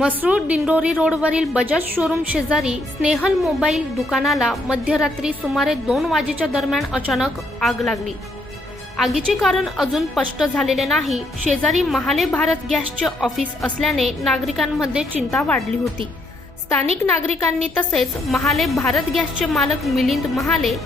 म्हसरूळ दिंडोरी रोडवरील बजाज शोरूम शेजारी स्नेहल मोबाईल दुकानाला मध्यरात्री सुमारे दोन वाजेच्या दरम्यान अचानक आग लागली. आगीचे कारण अजून स्पष्ट झालेले नाही. शेजारी महाले भारत गॅसचे ऑफिस असल्याने नागरिकांमध्ये चिंता वाढली होती. स्थानिक नागरिकांनी तसेच महाले भारत गॅसचे मालक मिलिंद महाले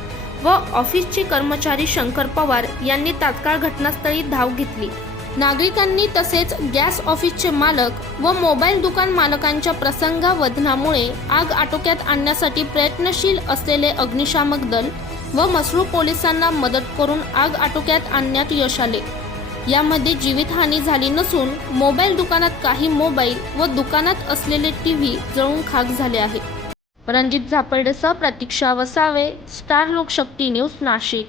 व ऑफिसचे कर्मचारी शंकर पवार यांनी तात्काळ घटनास्थळी धाव घेतली. नागरिकांनी तसेच गॅस ऑफिसचे मालक व मोबाईल दुकान मालकांच्या प्रसंगावधनामुळे आग आटोक्यात आणण्यासाठी प्रयत्नशील असलेले अग्निशामक दल व मसरूळ पोलिसांना मदत करून आग आटोक्यात आणण्यात यश आले. यामध्ये जीवितहानी झाली नसून मोबाईल दुकानात काही मोबाईल व दुकानात असलेले टी व्ही जळून खाक झाले आहे Ranjit झापर्डेसह Pratiksha Vasave star Lokshakti news Nashik.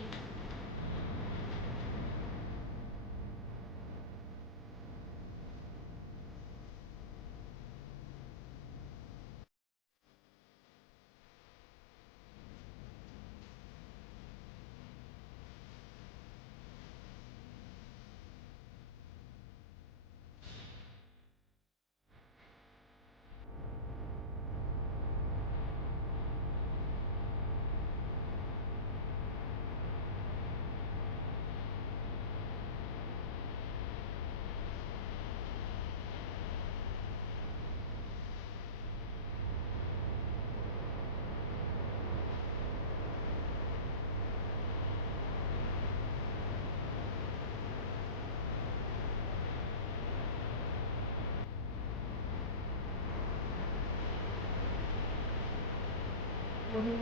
only